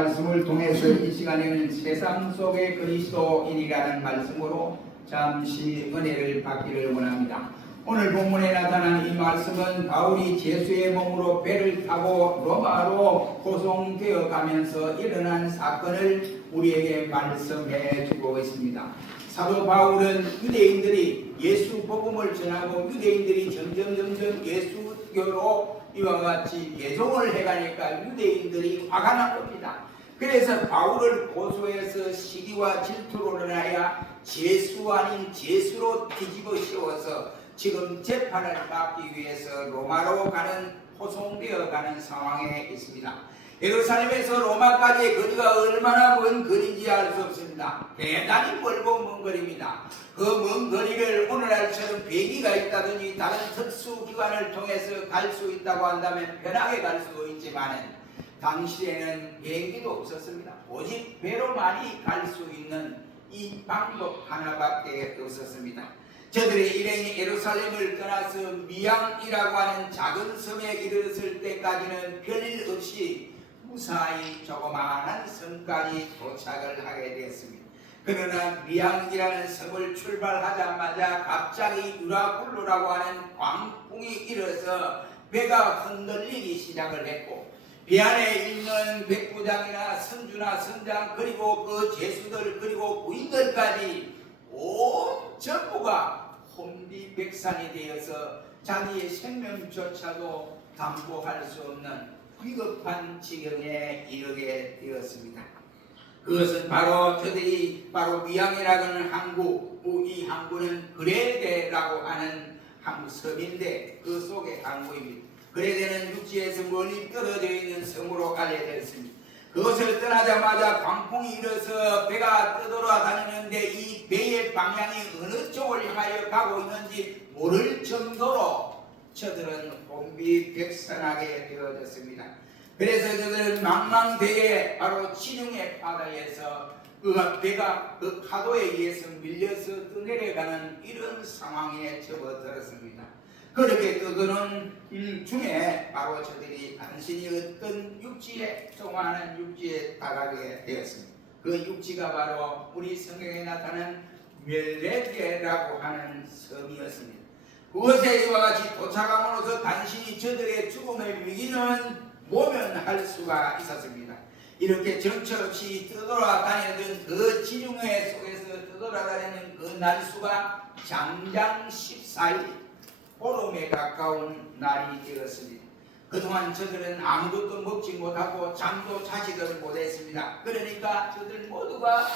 말씀을 통해서 이 시간에는 세상 속의 그리스도인이라는 말씀으로 잠시 은혜를 받기를 원합니다. 오늘 본문에 나타난 이 말씀은 바울이 제수의 몸으로 배를 타고 로마로 호송되어 가면서 일어난 사건을 우리에게 말씀해 주고 있습니다. 사도 바울은 유대인들이 예수 복음을 전하고 유대인들이 점점 예수교로 이와 같이 개종을 해가니까 유대인들이 화가 난 겁니다. 그래서 바울을 고소해서 시기와 질투로 인하여 제수 아닌 제수로 뒤집어 씌워서 지금 재판을 받기 위해서 로마로 가는 호송되어 가는 상황에 있습니다. 예루살렘에서 로마까지의 거리가 얼마나 먼 거리인지 알 수 없습니다. 대단히 멀고 먼 거리입니다. 그 먼 거리를 오늘날처럼 비행기가 있다든지 다른 특수기관을 통해서 갈 수 있다고 한다면 편하게 갈 수도 있지만 당시에는 비행기도 없었습니다. 오직 배로만이 갈 수 있는 이 방법 하나밖에 없었습니다. 저들의 일행이 예루살렘을 떠나서 미양이라고 하는 작은 섬에 이르렀을 때까지는 별일 없이 무사히 조그마한 섬까지 도착을 하게 되었습니다. 그러나 미양이라는 섬을 출발하자마자 갑자기 유라굴로라고 하는 광풍이 일어서 배가 흔들리기 시작을 했고, 배 안에 있는 백부장이나 선주나 선장 그리고 그 제수들 그리고 부인들까지 온 전부가 혼비백산이 되어서 자기의 생명조차도 담보할 수 없는 위급한 지경에 이르게 되었습니다. 그것은 바로 저들이 미양이라는 항구, 이 항구는 그레데라고 하는 항구 섬인데 그 속의 항구입니다. 그레데는 육지에서 멀리 떨어져 있는 섬으로 알려졌습니다. 그것을 떠나자마자 광풍이 일어서 배가 떠돌아다니는데 이 배의 방향이 어느 쪽을 향하여 가고 있는지 모를 정도로 저들은 혼비백산하게 되어졌습니다. 그래서 저들은 망망대해 바로 지중해 바다에서 그 배가 그 파도에 의해서 밀려서 떠내려가는 이런 상황에 접어들었습니다. 그렇게 떠드는 중에 바로 저들이 간신히 어떤 육지에, 조그마한 육지에 다가게 되었습니다. 그 육지가 바로 우리 성경에 나타난 멜레게라고 하는 섬이었습니다. 그것에 이와 같이 도착함으로써 간신히 저들의 죽음의 위기는 모면할 수가 있었습니다. 이렇게 정처 없이 떠돌아다니던 그 지중해 속에서 떠돌아다니는 그 날수가 장장 14일, 보름에 가까운 날이 되었습니다. 그동안 저들은 아무것도 먹지 못하고 잠도 자지를 못했습니다. 그러니까 저들 모두가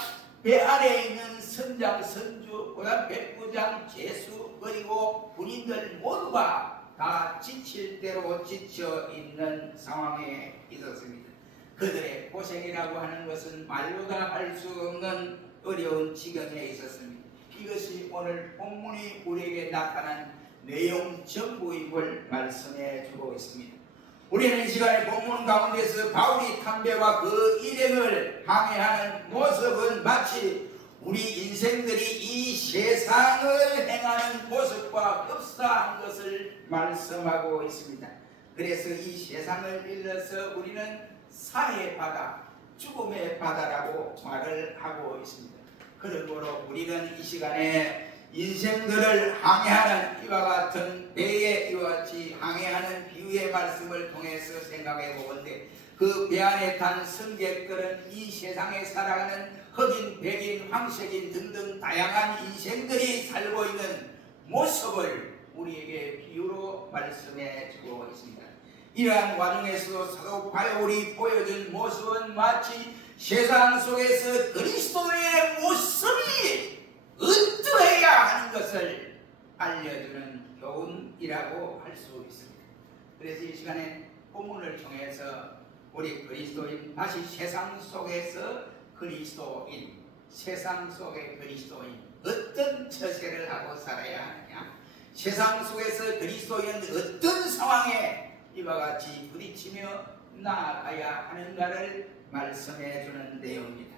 배 안에 있는 선장, 선주, 백부장, 제수 그리고 군인들 모두가 다 지칠 대로 지쳐 있는 상황에 있었습니다. 그들의 고생이라고 하는 것은 말로 다 할 수 없는 어려운 지경에 있었습니다. 이것이 오늘 본문이 우리에게 나타난 내용 전부임을 말씀해 주고 있습니다. 우리는 이 시간에 본문 가운데서 바울이 탐배와 그 일행을 항해하는 모습은 마치 우리 인생들이 이 세상을 행하는 모습과 흡사한 것을 말씀하고 있습니다. 그래서 이 세상을 일러서 우리는 사해 바다, 죽음의 바다라고 말을 하고 있습니다. 그러므로 우리는 이 시간에 인생들을 항해하는 이와 같은 배에 이와 같이 항해하는 비유의 말씀을 통해서 생각해 보건대 그 배 안에 탄 승객들은 이 세상에 살아가는 흑인, 백인, 황색인 등등 다양한 인생들이 살고 있는 모습을 우리에게 비유로 말씀해 주고 있습니다. 이러한 과정에서 사도 바울이 보여준 모습은 마치 세상 속에서 그리스도의 모습이 어떠해야 하는 것을 알려주는 교훈이라고 할 수 있습니다. 그래서 이 시간에 본문을 통해서 우리 그리스도인, 다시 세상 속에서 그리스도인, 세상 속의 그리스도인 어떤 처세를 하고 살아야 하느냐, 세상 속에서 그리스도인은 어떤 상황에 이와 같이 부딪히며 나아가야 하는가를 말씀해 주는 내용입니다.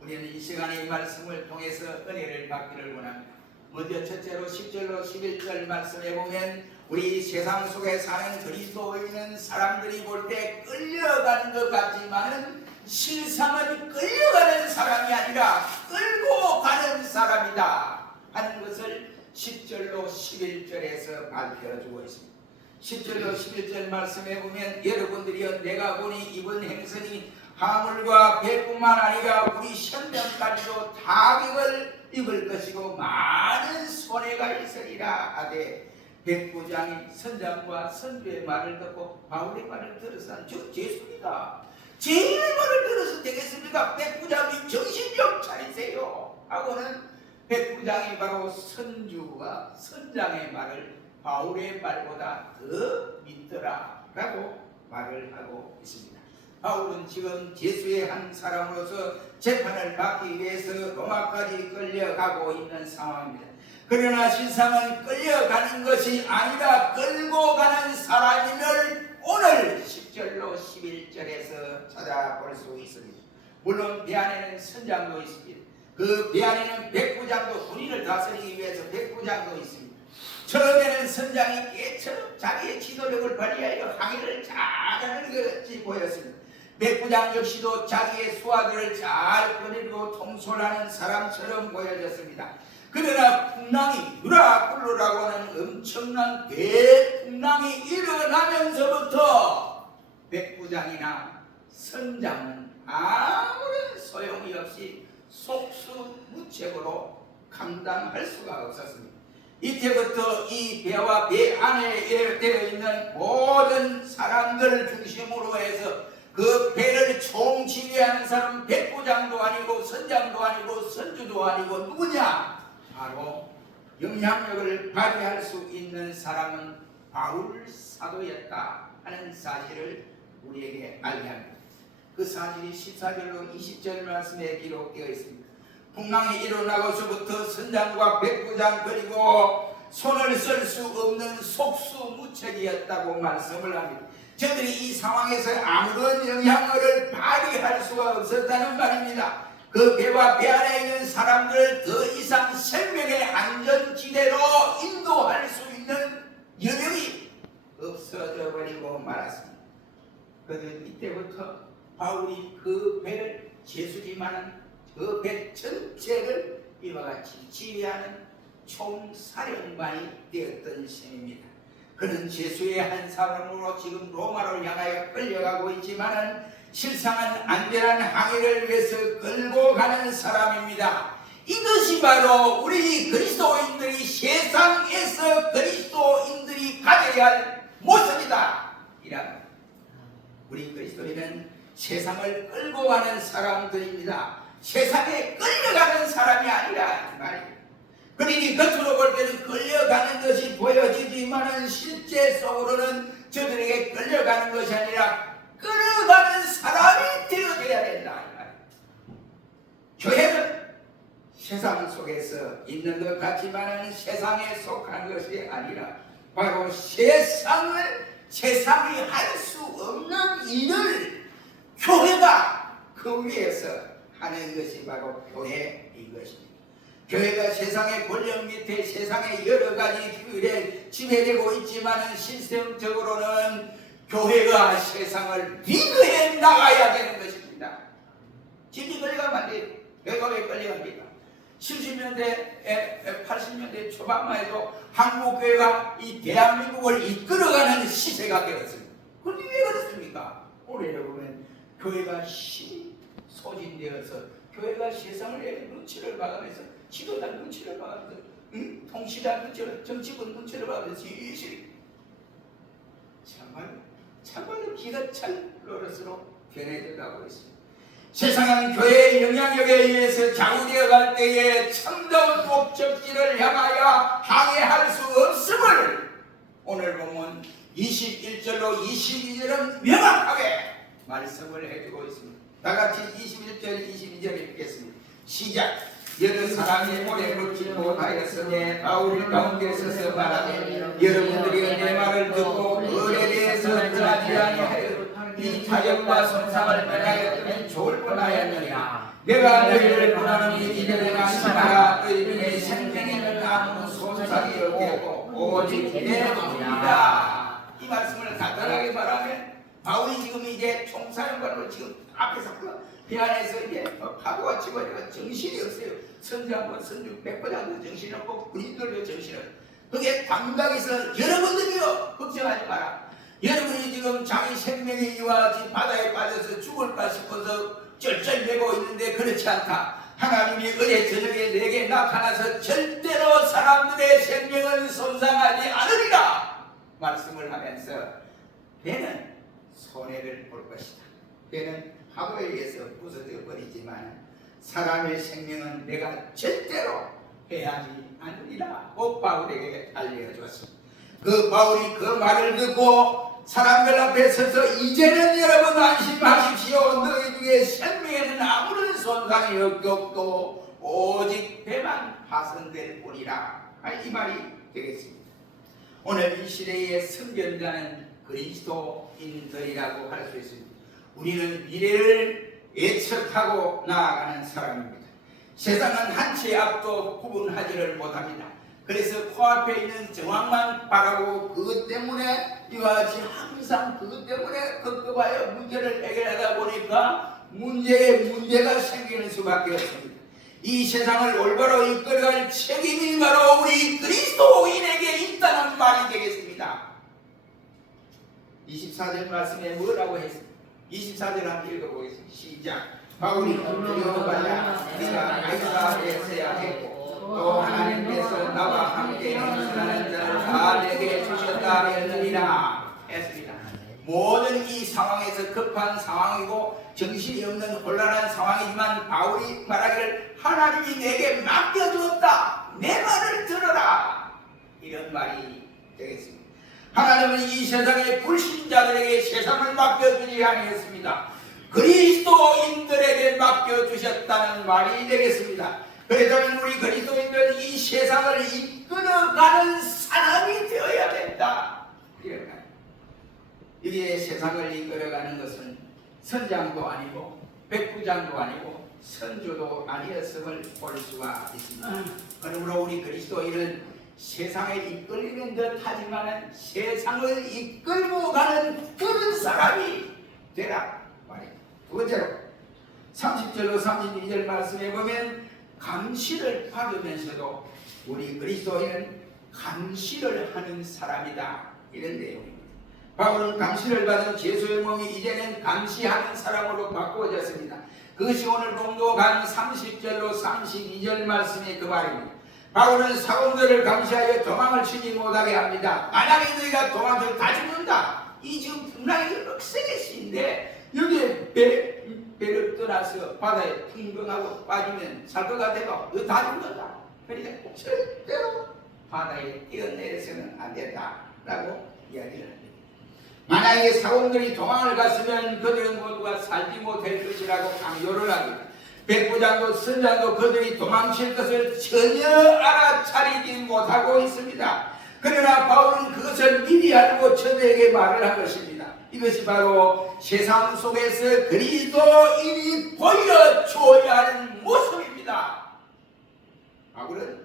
우리는 이 시간에 이 말씀을 통해서 은혜를 받기를 원합니다. 먼저 첫째로 10절로 11절 말씀해 보면 우리 세상 속에 사는 그리스도인은 사람들이 볼 때 끌려가는 것 같지만은 실상은 끌려가는 사람이 아니라 끌고 가는 사람이다 하는 것을 10절로 11절에서 밝혀주고 있습니다. 10절로 11절 말씀에 보면 여러분들이여 내가 보니 이번 행선이 하물과 배뿐만 아니라 우리 현명까지도 다객을 입을 것이고 많은 손해가 있으리라 하되 백부장이 선장과 선주의 말을 듣고 바울의 말을 들어서 저 죄수입니다. 제 말을 들어서 되겠습니까? 백부장이 정신 좀 차리세요 하고는 백부장이 바로 선주가 선장의 말을 바울의 말보다 더 믿더라 라고 말을 하고 있습니다. 바울은 지금 죄수의 한 사람으로서 재판을 받기 위해서 로마까지 끌려가고 있는 상황입니다. 그러나 실상은 끌려가는 것이 아니라 끌고 가는 사람임을 오늘 10절로 11절에서 찾아볼 수 있습니다. 물론 배 안에는 선장도 있습니다. 그 배 안에는 백부장도 군인을 다스리기 위해서 백부장도 있습니다. 처음에는 선장이 깨처럼 자기의 지도력을 발휘하여 항해를 잘하는 것이 보였습니다. 백부장 역시도 자기의 수하들을 잘 거느리고 통솔하는 사람처럼 보여졌습니다. 그러나 풍랑이 유라굴로라고 하는 엄청난 대풍랑이 일어나면서부터 백부장이나 선장은 아무런 소용이 없이 속수무책으로 감당할 수가 없었습니다. 이때부터 이 배와 배 안에 되어 있는 모든 사람들을 중심으로 해서 그 배를 총지휘하는 사람 백부장도 아니고 선장도 아니고 선주도 아니고 누구냐? 바로 영향력을 발휘할 수 있는 사람은 바울 사도였다 하는 사실을 우리에게 알게 합니다. 그 사실이 14절로 20절 말씀에 기록되어 있습니다. 풍랑이 일어나고서부터 선장과 백부장 그리고 손을 쓸 수 없는 속수무책이었다고 말씀을 합니다. 저들이 이 상황에서 아무런 영향력을 발휘할 수가 없었다는 말입니다. 그 배와 배 안에 있는 사람들을 더 이상 생명의 안전지대로 인도할 수 있는 여력이 없어져 버리고 말았습니다. 그런데 이때부터 바울이 그 배를 제수지만은 그 배 전체를 이와 같이 지휘하는 총사령관이 되었던 셈입니다. 그는 제수의 한 사람으로 지금 로마로 향하여 끌려가고 있지만은 실상은 안전한 항해를 위해서 끌고 가는 사람입니다. 이것이 바로 우리 그리스도인들이 세상에서 그리스도인들이 가져야 할 모습이다. 우리 그리스도인은 세상을 끌고 가는 사람들입니다. 세상에 끌려가는 사람이 아니라 말이에요. 그러니 겉으로 볼 때는 끌려가는 것이 보여지지만은 실제 속으로는 저들에게 끌려가는 것이 아니라 끌어가는 사람이 되어져야 된다. 교회는 세상 속에서 있는 것 같지만은 세상에 속한 것이 아니라 바로 세상이 할 수 없는 일을 교회가 그 위에서 하는 것이 바로 교회인 것입니다. 교회가 세상의 권력 밑에 세상의 여러 가지 규율에 지배되고 있지만은 실질적으로는 교회가 세상을 리드해 나가야 되는 것입니다. 집이 끌려가면 안 돼요. 교회가 왜 끌려갑니까? 70년대, 80년대 초반만 해도 한국교회가 이 대한민국을 이끌어가는 시세가 되었습니다. 그런데 왜 그렇습니까? 올해로 보면 교회가 힘이 소진되어서 교회가 세상을 눈치를 봐가면서 지도자 눈치를 봐가면서 통치자 눈치를 정치권 눈치를 봐가면서 시시 참말로 기가 찰 노릇으로 변해져가고 있습니다. 세상은 교회의 영향력에 의해서 좌우되어 갈 때에 참다운 목적지를 향하여 항해할 수 없음을 오늘 보면 21절로 22절은 명확하게 말씀을 해주고 있습니다. 다같이 21절 22절 읽겠습니다. 시작. 여러 사람이 오래 묻지 못하였으니 바울이 가운데 서서 말하되 여러분들이 내 말을 듣고 을에 대해서 전하지 아니하여 이 타격과 손상을 면하였으면 좋을 뻔하였느냐. 내가 너희를 구하노니 이들을 안심하라. 너희들의 생명에는 아무 손상이 없겠고 오직 내 몸이다. 이 말씀을 간단하게 말하면 바울이 지금 이제 총사령관으로 지금 앞에서 배 안에서 이게 파도가 치고 정신이 없어요. 선장과 선주 100%도 정신이 없고 군인들도 정신이 없어요. 그게 감각에서 여러분들이요 걱정하지 마라. 여러분이 지금 자기 생명이 이와 같이 바다에 빠져서 죽을까 싶어서 쩔쩔매고 있는데 그렇지 않다. 하나님이 어제 저녁에 내게 나타나서 절대로 사람들의 생명을 손상하지 않으리라 말씀을 하면서 배는 손해를 볼 것이다. 배는 파도에 의해서 부서져 버리지만 사람의 생명은 내가 절대로 해하지 않으리라 꼭 바울에게 알려줬습니다. 그 바울이 그 말을 듣고 사람들 앞에 서서 이제는 여러분 안심하십시오. 너희들의 생명에는 아무런 손상이 없고 오직 배만 파손될 뿐이라. 이 말이 되겠습니다. 오늘 이 시대의 선견자는 그리스도인들이라고 할 수 있습니다. 우리는 미래를 예측하고 나아가는 사람입니다. 세상은 한 치 앞도 구분하지를 못합니다. 그래서 코앞에 있는 정황만 바라고 그것 때문에 이와 같이 항상 그것 때문에 급급하여 문제를 해결하다 보니까 문제가 생기는 수밖에 없습니다. 이 세상을 올바로 이끌어갈 책임이 바로 우리 그리스도인에게 있다는 말이 되겠습니다. 24절 말씀에 뭐라고 했습니까? 24절 한번 읽어보겠습니다. 시작. 바울이 두려워하자 네가 아이사에 있어야 했고 또 하나님께서 나와 함께 행진하는 자를 다 내게 주셨다 하였느니라 했습니다. 모든 이 상황에서 급한 상황이고 정신이 없는 혼란한 상황이지만 바울이 말하기를 하나님이 내게 맡겨주었다. 내 말을 들어라. 이런 말이 되겠습니다. 하나님은 이 세상의 불신자들에게 세상을 맡겨주지 아니했습니다. 그리스도인들에게 맡겨주셨다는 말이 되겠습니다. 그래서 우리 그리스도인들 이 세상을 이끌어가는 사람이 되어야 된다. 이게 세상을 이끌어가는 것은 선장도 아니고 백부장도 아니고 선조도 아니었음을 볼 수가 있습니다. 그러므로 우리 그리스도인은 세상을 이끌리는 듯 하지만 세상을 이끌고 가는 그런 사람이 되라 말입니다. 두 번째로 30절로 32절 말씀에 보면 감시를 받으면서도 우리 그리스도인은 감시를 하는 사람이다 이런 내용입니다. 바울은 감시를 받은 제수의 몸이 이제는 감시하는 사람으로 바꾸어졌습니다. 그것이 오늘 공독한 30절로 32절 말씀의 그 말입니다. 바울은 사원들을 감시하여 도망을 치지 못하게 합니다. 만약에 너희가 도망쳐서 다 죽는다. 이 지금 풍랑이 억세게 시인데 여기에 배를 떠나서 바다에 풍덩하고 빠지면 살 것 같아도 너 다 죽는다. 그러니까 절대로 바다에 뛰어내려서는 안 된다라고 이야기를 합니다. 만약에 사원들이 도망을 갔으면 그들은 모두가 살지 못할 것이라고 강요를 합니다. 백부장도 선장도 그들이 도망칠 것을 전혀 알아차리지 못하고 있습니다. 그러나 바울은 그것을 미리 알고 저들에게 말을 한 것입니다. 이것이 바로 세상 속에서 그리스도인이 보여주어야 하는 모습입니다. 바울은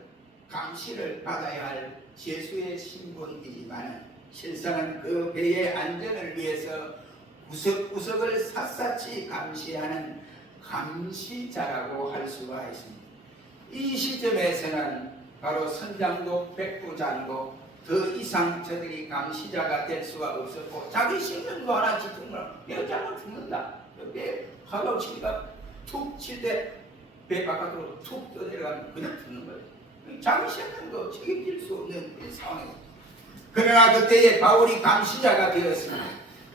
감시를 받아야 할 제수의 신분이지만 실상은 그 배의 안전을 위해서 구석구석을 샅샅이 감시하는 감시자라고 할 수가 있습니다. 이 시점에서는 바로 선장도 백부장도 더 이상 저들이 감시자가 될 수가 없었고 자기 신경도 하나 짙은 여자는 죽는다. 배 파도 치니까 툭 칠 때 배 바깥으로 툭 떠내려가면 그냥 죽는 거예요. 자기 신경도 책임질 수 없는 그런 상황이었습니다. 그러나 그때에 바울이 감시자가 되었습니다.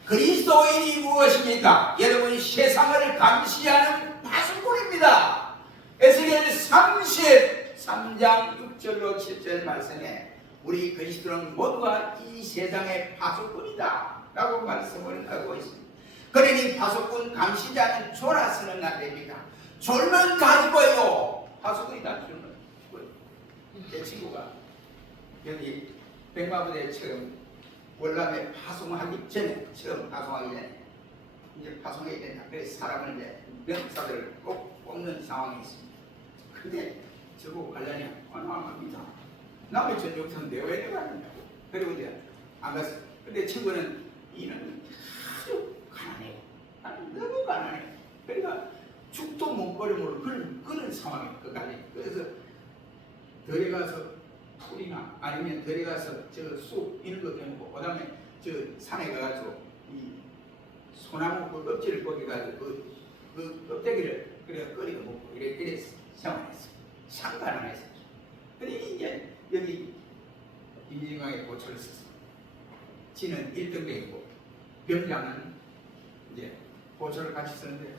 그리스도인이 무엇입니까? 여러분 세상을 감시하는 파수꾼입니다. 에스겔 33장 6절로 7절 말씀에 우리 그리스도는 모두가 이 세상의 파수꾼이다 라고 말씀을 하고 있습니다. 그러니 파수꾼 감시자는 졸아서는 안 됩니다. 졸면 다 죽어요. 파수꾼이 다 죽어요. 제 친구가 여기 백마부대 처음 월남에 파송하기 전에 처음 파송하기 전에 이제 파송해야 된다. 그래서 사람을 이제 명사들을 꼭 뽑는 상황이 있습니다. 근데 저보고 가려냐? 나갑니다. 남의 전역선 내외에 가느냐고. 그리고 이제 안 갔어요. 근데 친구는 이는 아주 가난해요. 나는 너무 가난해요. 그러니까 죽도 못 버리므로 그런 상황에 끝까지. 그래서 들에 가서 풀이나 아니면 들에 가서 저 쑥 이런 거 해먹고, 그 다음에 저 산에 가가지고 이 소나무 그 껍질을 벗겨가지고 그 껍데기를 그래 끓이고 먹고 이래 생활했어. 상관 안 했어. 근데 이제 여기 임진강에 고초를 썼어. 지는 1등병이고 병장은 이제 고초를 같이 쓰는데,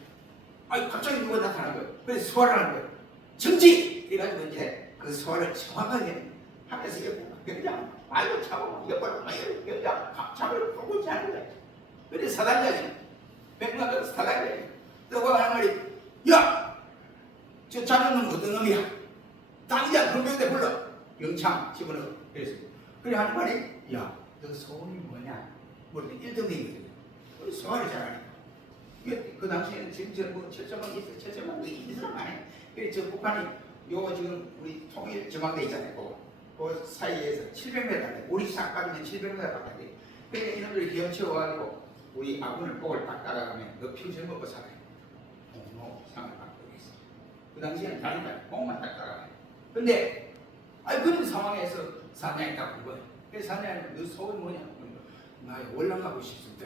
아니 갑자기 누가 나타난 거예요. 그래서 소화를 하는 거예요. 정지! 이래가지고 이제 그 소화를 정확하게 하면서 병장 말도 차고 옆으로 병장 차를 보고 있지 않은 거예요. 그래서 사단장이 백마도 사단장이 또고 하는 말이, 야! 저 자네는 어떤 놈이야? 당장 군병대 불러! 영창 집어넣어. 그래서 그래 하는 말이, 야, 너 소원이 뭐냐? 뭐 1등이거든요. 우리 소화를 잘하니까. 그 당시에는 지금 뭐 철저망이 있어. 철저망이 있는 사람 안 해. 그래서 저 북한이 요거 지금 우리 통일 저망대 있잖아요. 그 사이에서 700m, 우리 싹 빠지면 700m 가까이. 그러니까 이놈들이 헤엄쳐가지고 우리 아군을 복을 딱 따라가면 너 평생 먹고 살아요. 상을 받고 있어. 그 당시에는 다른다. 복만 딱 따라가요. 근데 아니 그런 상황에서 사냥이 딱 본 거예요. 그래서 사냥이 너 소원이 뭐냐? 나 올라가고 싶습니다.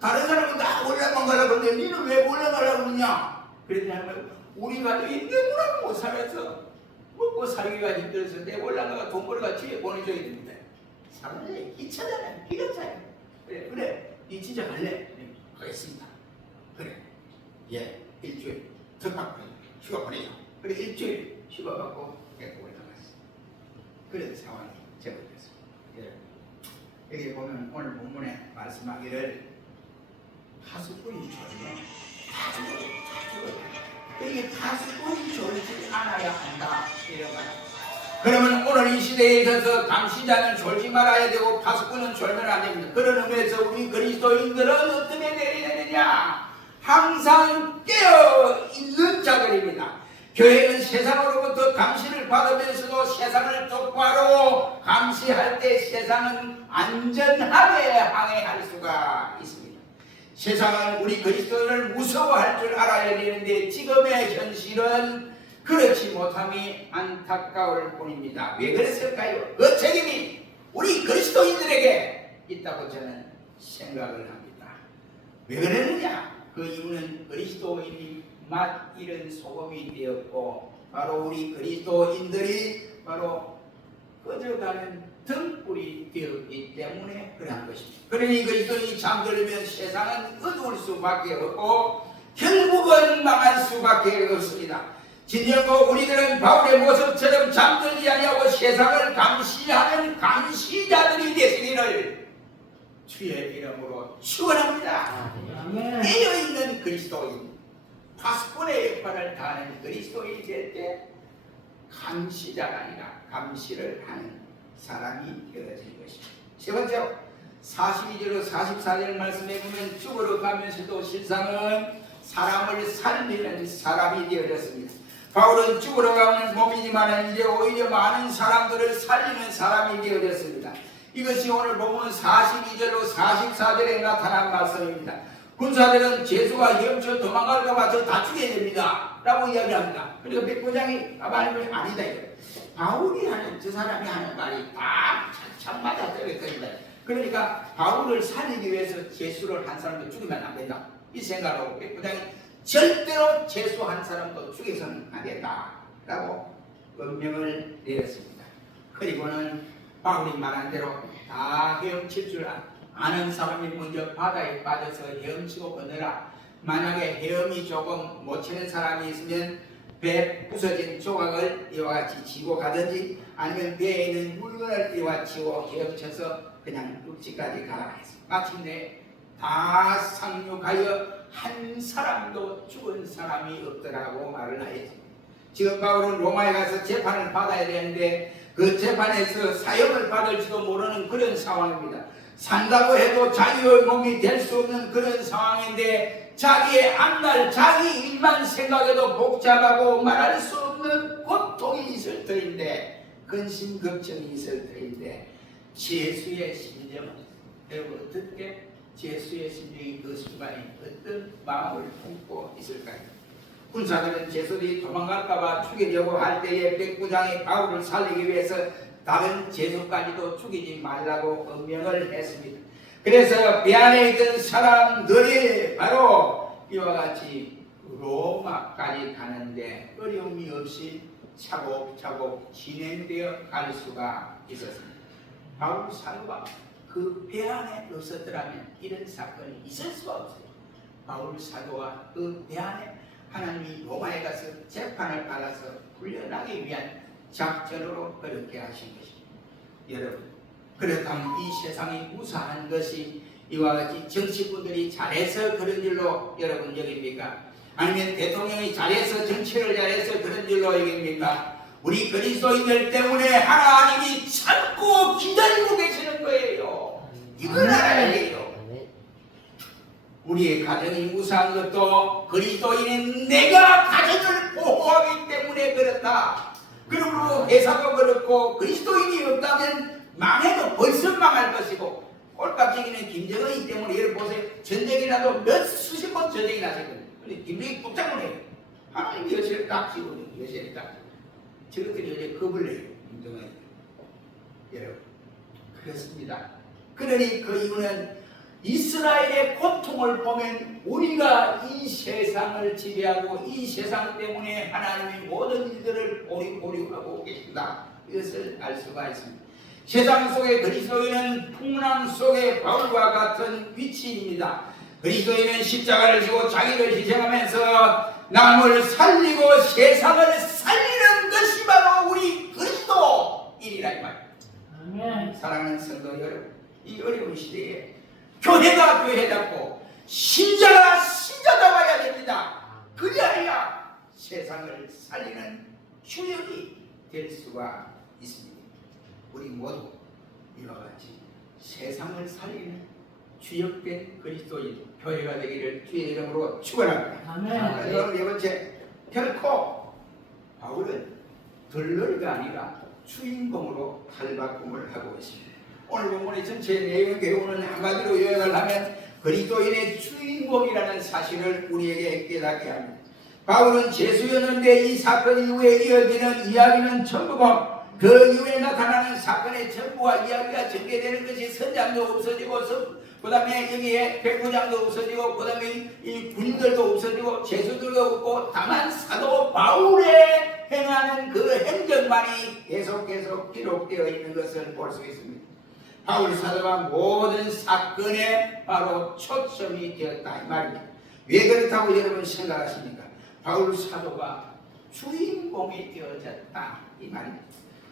다른 사람은 다 올라만 가려고 하는데 너는 왜 올라가려고 그러냐? 그랬더니 우리가 너무나 못 살아서 먹고 살기가 힘들어서 내 올라가가 돈 벌어가 집에 보내줘야 됩니다. 사람들이 기차잖아요. 기차잖아요. 그래 니 진짜 갈래? 네, 하겠습니다. 그래 예 일주일 더 휴가 보내줘. 그래 일주일 휴가 받고 올라갔어. 그래서 상황이 제법됐습니다. 예. 여기 보면 오늘 본문에 말씀하기를 파수꾼이 졸면 다 죽어요. 이게 파수꾼이 졸지 않아야 한다 이런 거야. 그러면 오늘 이 시대에 있어서 감시자는 졸지 말아야 되고 파수꾼은 졸면 안 됩니다. 그런 의미에서 우리 그리스도인들은 어떻게 되어야 되느냐? 항상 깨어 있는 자들입니다. 교회는 세상으로부터 감시를 받으면서도 세상을 똑바로 감시할 때 세상은 안전하게 항해할 수가 있습니다. 세상은 우리 그리스도인을 무서워할 줄 알아야 되는데 지금의 현실은 그렇지 못함이 안타까울 뿐입니다. 왜 그랬을까요? 그 책임이 우리 그리스도인들에게 있다고 저는 생각을 합니다. 왜 그러느냐? 그 이유는 그리스도인이 맛 잃은 소금이 되었고 바로 우리 그리스도인들이 바로 꺼져가는 등불이 되었기 때문에 그러한 것입니다. 그러니 그리스도인이 잠들면 세상은 어두울 수밖에 없고 결국은 망할 수밖에 없습니다. 진정으로 우리들은 바울의 모습처럼 잠들지 아니하고 세상을 감시하는 감시자들이 되시기를 주의 이름으로 축원합니다. 깨어있는 그리스도인, 파수꾼의 역할을 다하는 그리스도인이 될 때 감시자가 아니라 감시를 하는 사람이 되어지는 것입니다. 세 번째로 42절로 44절 말씀에 보면 죽으러 가면서도 실상은 사람을 살리는 사람이 되어졌습니다. 바울은 죽으러 가는 몸이지만 이제 오히려 많은 사람들을 살리는 사람이 되어졌습니다. 이것이 오늘 보면 42절로 44절에 나타난 말씀입니다. 군사들은 죄수가 헤엄쳐 도망갈까봐 저 다 죽여야 됩니다 라고 이야기합니다. 그러니까 백부장이 가만히 아니다 이거예요. 바울이 하는 저 사람이 하는 말이 다 참 맞아 떨어졌습니다. 그러니까 바울을 살리기 위해서 죄수를 한 사람도 죽이면 안 된다 이 생각으로 백부장이 절대로 죄수 한 사람도 죽여서는 안 된다라고 명령을 내렸습니다. 그리고는 바울이 말한 대로 다 헤엄칠 줄 아는 사람이 먼저 바다에 빠져서 헤엄치고 건너라. 만약에 헤엄이 조금 못 치는 사람이 있으면 배 부서진 조각을 이와 같이 지고 가든지 아니면 배에 있는 물건을 이와 같이 치고 헤엄쳐서 그냥 육지까지 가라 했습니다. 마침내 다 상륙하여 한 사람도 죽은 사람이 없더라고 말을 하였습니다. 지금 바울은 로마에 가서 재판을 받아야 되는데 그 재판에서 사형을 받을지도 모르는 그런 상황입니다. 산다고 해도 자기의 몸이 될 수 없는 그런 상황인데 자기의 앞날 자기 일만 생각해도 복잡하고 말할 수 없는 고통이 있을 터인데 근심 걱정이 있을 터인데 예수의 심정은 여러분 어떻게 제수의 심정이 그 순간에 어떤 마음을 품고 있을까요? 군사들은 제수들이 도망갈까봐 죽이려고 할 때에 백부장이 바울을 살리기 위해서 다른 제수까지도 죽이지 말라고 엄명을 했습니다. 그래서 배 안에 있던 사람들이 바로 이와 같이 로마까지 가는데 어려움이 없이 차곡차곡 진행되어 갈 수가 있었습니다. 바울 사도가 그 배 안에 없었더라면 이런 사건이 있을 수가 없어요. 바울 사도와 그 배 안에 하나님이 로마에 가서 재판을 받아서 풀려나기 위한 작전으로 그렇게 하신 것입니다. 여러분, 그렇다면 이 세상이 무사한 것이 이와 같이 정치꾼들이 잘해서 그런 줄로 여러분 여깁니까? 아니면 대통령이 잘해서 정치를 잘해서 그런 줄로 여깁니까? 우리 그리스도인들 때문에 하나님이 참고 기다리고 계시는 거예요. 이걸 알아야 해요. 우리의 가정이 무사한 것도 그리스도인인 내가 가정을 보호하기 때문에 그렇다. 그리고 회사도 그렇고 그리스도인이 없다면 망해도 벌써 망할 것이고, 꼴깍지기는 김정은이 때문에 여러분 보세요. 전쟁이 나도 몇 수십 번 전쟁이 나셨거든요. 근데 김정은이 꼼짝 못해요. 하나님이 여실을 딱 지우고 여실을 딱 지우고 저것들이 어제 겁을 내요. 김정은이. 여러분 그렇습니다. 그러니 그 이유는 이스라엘의 고통을 보면 우리가 이 세상을 지배하고 이 세상 때문에 하나님이 모든 일들을 보리하고 계신다. 이것을 알 수가 있습니다. 세상 속의 그리스도인은 풍랑 속의 바울과 같은 위치입니다. 그리스도인은 십자가를 지고 자기를 희생하면서 남을 살리고 세상을 살리는 것이 바로 우리 그리스도인이라 이 말입니다. 사랑하는 성도 여러분, 이 어려운 시대에 교회가 교회답고 신자가 신자다워야 됩니다. 그리하여 세상을 살리는 주역이 될 수가 있습니다. 우리 모두 이와 같이 세상을 살리는 주역된 그리스도인 교회가 되기를 주의 이름으로 축원합니다. 여러분, 네 번째, 결코 바울은 들러리가 아니라 주인공으로 탈바꿈을 하고 있습니다. 오늘 본문의 전체 내용을 배우는 한마디로 요약을 하면 그리스도인의 주인공이라는 사실을 우리에게 깨닫게 합니다. 바울은 제수였는데 이 사건 이후에 이어지는 이야기는 전부가 그 이후에 나타나는 사건의 전부와 이야기가 전개되는 것이 선장도 없어지고 그 다음에 여기에 백부장도 없어지고 그 다음에 이 군인들도 없어지고 제수들도 없고 다만 사도 바울의 행하는 그 행적만이 계속 기록되어 있는 것을 볼 수 있습니다. 바울 사도가 모든 사건에 바로 초점이 되었다 이 말입니다. 왜 그렇다고 여러분 생각하십니까? 바울 사도가 주인공이 되어졌다 이 말입니다.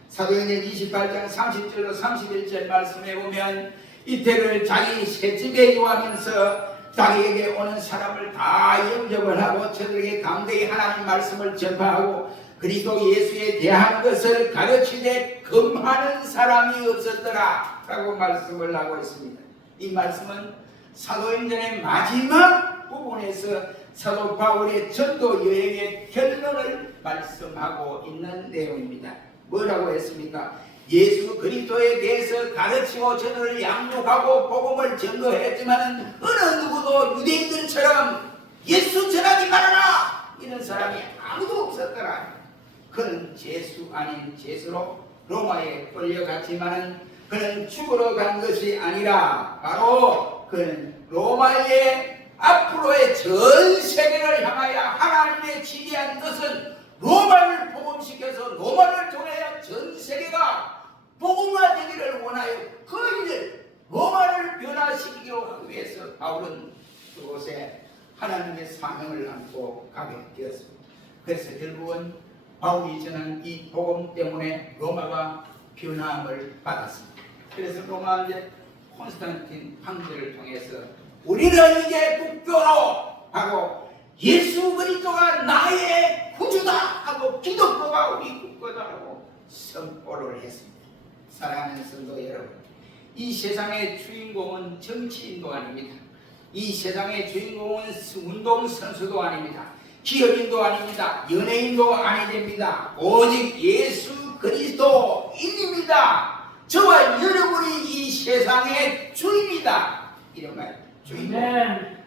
사도행전 28장 30절로 31절 말씀에 보면 이태를 자기 셋집에 요하면서 자기에게 오는 사람을 다 영접을 하고 저들에게 담대히 하나님 말씀을 전파하고 그리스도 예수에 대한 것을 가르치되 금하는 사람이 없었더라 라고 말씀을 하고 있습니다. 이 말씀은 사도행전의 마지막 부분에서 사도 바울의 전도 여행의 결론을 말씀하고 있는 내용입니다. 뭐라고 했습니까? 예수 그리스도에 대해서 가르치고 저들을 양육하고 복음을 전거했지만 어느 누구도 유대인들처럼 예수 전하지 말아라 이런 사람이 아무도 없었더라. 그는 제수 아닌 제수로 로마에 끌려갔지만은 그는 죽으러 간 것이 아니라 바로 그는 로마의 앞으로의 전 세계를 향하여 하나님의 지대한 뜻은 로마를 복음시켜서 로마를 통하여 전 세계가 복음화되기를 원하여 그 일을 로마를 변화시키기 위해서 바울은 그곳에 하나님의 사명을 안고 가게 되었습니다. 그래서 결국은 바울이 전한 이 복음 때문에 로마가 변함을 받았습니다. 그래서 로마 이제 콘스탄틴 황제를 통해서 우리는 이제 국교로 하고 예수 그리스도가 나의 구주다 하고 기독교가 우리 국교다라고 선포를 했습니다. 사랑하는 성도 여러분, 이 세상의 주인공은 정치인도 아닙니다. 이 세상의 주인공은 운동선수도 아닙니다. 기업인도 아닙니다. 연예인도 아니 됩니다. 오직 예수 그리스도인입니다. 저와 여러분이 이 세상의 주인이다. 이런 말입니다. 주인공.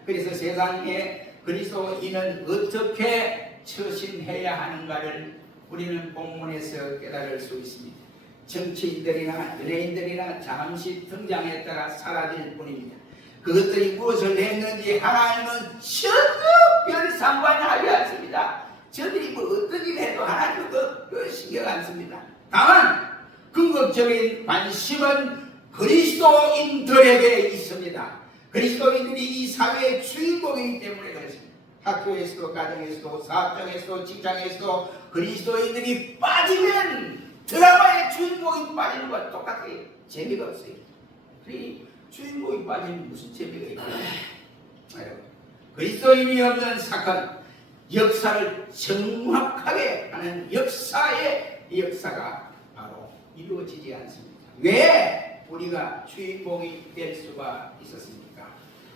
그래서 세상에 그리스도인은 어떻게 처신해야 하는가를 우리는 본문에서 깨달을 수 있습니다. 정치인들이나 연예인들이나 잠시 등장했다가 사라질 뿐입니다. 그것들이 무엇을 했는지 하나님은 전혀 별 상관하지 않습니다. 저들이 뭐 어떤 일 해도 하나님은 그 신경 안 씁니다. 다만 궁극적인 관심은 그리스도인들에게 있습니다. 그리스도인들이 이 사회의 주인공이기 때문에 그렇습니다. 학교에서도 가정에서도 사업장에서도 직장에서도 그리스도인들이 빠지면 드라마의 주인공이 빠지는 것과 똑같아요. 재미가 없어요. 주인공이 빠지면 무슨 재미가 있나요? 그리스도인이 없는 사건, 역사를 정확하게 하는 역사가 바로 이루어지지 않습니다. 왜 우리가 주인공이 될 수가 있었습니까?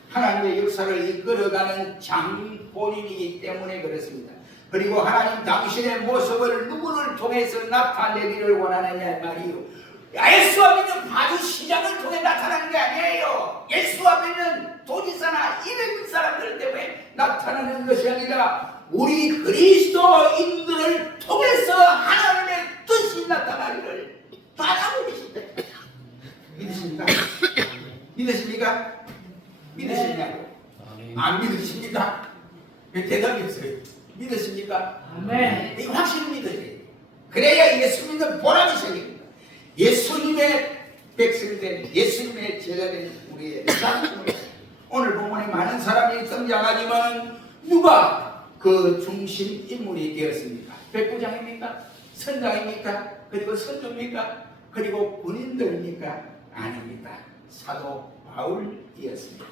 하나님의 역사를 이끌어가는 장본인이기 때문에 그렇습니다. 그리고 하나님 당신의 모습을 누구를 통해서 나타내기를 원하느냐 말이요. 예수와 믿는 바주 시장을 통해 나타나는 게 아니에요. 예수와 믿는 도지사나 이런 사람들 때문에 나타나는 것이 아니라 우리 그리스도인들을 통해서 하나님의 뜻이 나타나기를 바라고 계십니다. 믿으십니까? 믿으십니까? 믿으시냐고? 안 믿으십니까? 왜 대답이 없어요? 믿으십니까? 아멘. 이거 확실히 믿으셔야 돼요. 그래야 예수 믿는 보람이 생깁니다. 예수님의 백성된, 예수님의 제자된 우리의 삶을 오늘 본문에 많은 사람이 등장하지만 누가 그 중심 인물이 되었습니까? 백부장입니까? 선장입니까? 그리고 선조입니까? 그리고 군인들입니까? 아닙니다. 사도 바울이었습니다.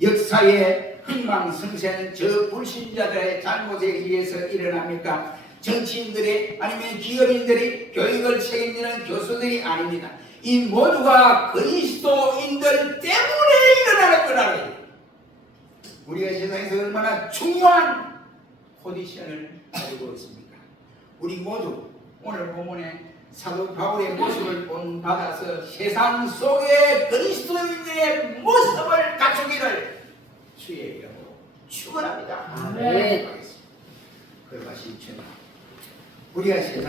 역사의 흥망성쇠는 저 불신자들의 잘못에 의해서 일어납니까? 정치인들이 아니면 기업인들이 교육을 책임지는 교수들이 아닙니다. 이 모두가 그리스도인들 때문에 일어나는 거라고요. 우리가 세상에서 얼마나 중요한 포지션을 가지고 있습니까? 우리 모두 오늘 본문에 사도 바울의 모습을 본받아서 세상 속에 그리스도인의 모습을 갖추기를 주의 이름으로 축원합니다. 아멘. 그것이 죄다. 우리가 세상